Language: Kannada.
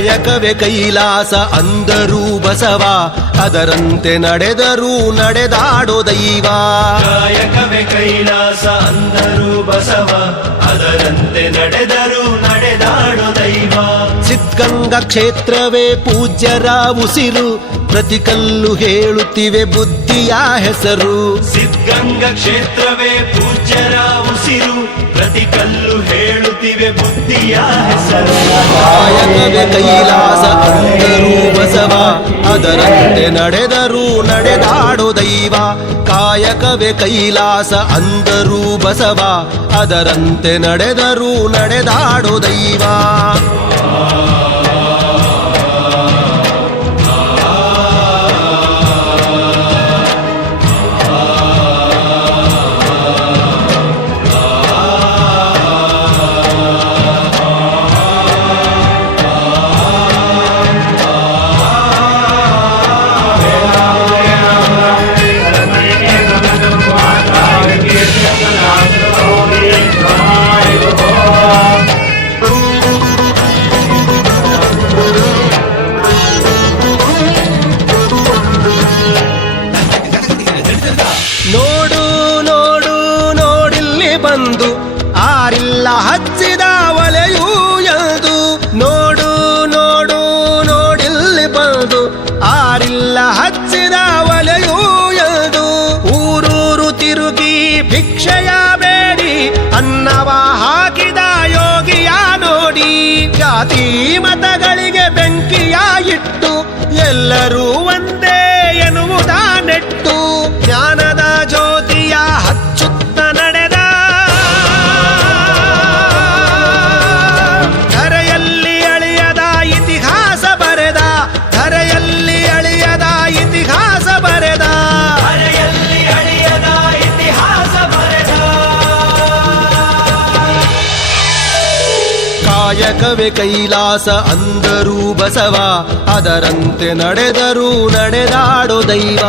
ಕಾಯಕವೇ ಕೈಲಾಸ ಅಂದರೂ ಬಸವ, ಅದರಂತೆ ನಡೆದರೂ ನಡೆದಾಡೋ ದೈವ. ಕಾಯಕವೇ ಕೈಲಾಸ ಅಂದರೂ ಬಸವ, ಅದರಂತೆ ನಡೆದರೂ ನಡೆದಾಡೋ ದೈವ. ಸಿದ್ಧಗಂಗಾ ಕ್ಷೇತ್ರವೇ ಪೂಜ್ಯರ ಉಸಿರು, ಪ್ರತಿ ಕಲ್ಲು ಹೇಳುತ್ತಿವೆ ಬುದ್ಧಿಯ ಹೆಸರು. ಸಿದ್ಧಗಂಗಾ ಕ್ಷೇತ್ರವೇ ಪೂಜ್ಯರ ಉಸಿರು, ಪ್ರತಿ ಕಲ್ಲು ಹೇಳುತ್ತಿವೆ ಬುದ್ಧಿಯ ಹೆಸರು. ಕಾಯಕವೇ ಕೈಲಾಸ ಅಂದರೂ ಬಸವ, ಅದರಂತೆ ನಡೆದರೂ ನಡೆದಾಡೋ ದೈವ. ಕಾಯಕವೇ ಕೈಲಾಸ ಅಂದರೂ ಬಸವ, ಅದರಂತೆ ನಡೆದರೂ ನಡೆದಾಡೋ ದೈವ. ನೋಡು ನೋಡು ನೋಡಿಲ್ಲಿ ಬಂದು ಆರಿಲ್ಲ ಹಚ್ಚಿದ ಒಲೆಯೂ ಎಂದು. ನೋಡು ನೋಡು ನೋಡಿಲ್ಲಿ ಬಂದು ಆರಿಲ್ಲ ಹಚ್ಚಿದ ಒಲೆಯೂ ಎಂದು. ಊರೂರು ತಿರುಗಿ ಭಿಕ್ಷೆಯ ಬೇಡಿ ಅನ್ನವ ಹಾಕಿದ ಯೋಗಿಯ ನೋಡಿ. ಜಾತಿ ಮತಗಳಿಗೆ ಬೆಂಕಿಯ ಇಟ್ಟು ಎಲ್ಲರೂ ಒಂದೇ ಎನ್ನುವುದ ನೆಟ್ಟು, ಜ್ಞಾನದ ಜ್ಯೋತಿಯ ಹಚ್ಚುತ್ತ ನಡೆದ. ಧರೆಯಲ್ಲಿ ಅಳಿಯದ ಇತಿಹಾಸ ಬರೆದ, ಧರೆಯಲ್ಲಿ ಅಳಿಯದ ಇತಿಹಾಸ ಬರೆದ, ಧರೆಯಲ್ಲಿ ಅಳಿಯದ ಇತಿಹಾಸ ಬರೆದ. ಕಾಯಕವೇ ಕೈಲಾಸ ಅಂದರೂ ಬಸವ, ಅದರಂತೆ ನಡೆದರೂ ನಡೆದಾಡೋ ದೈವ.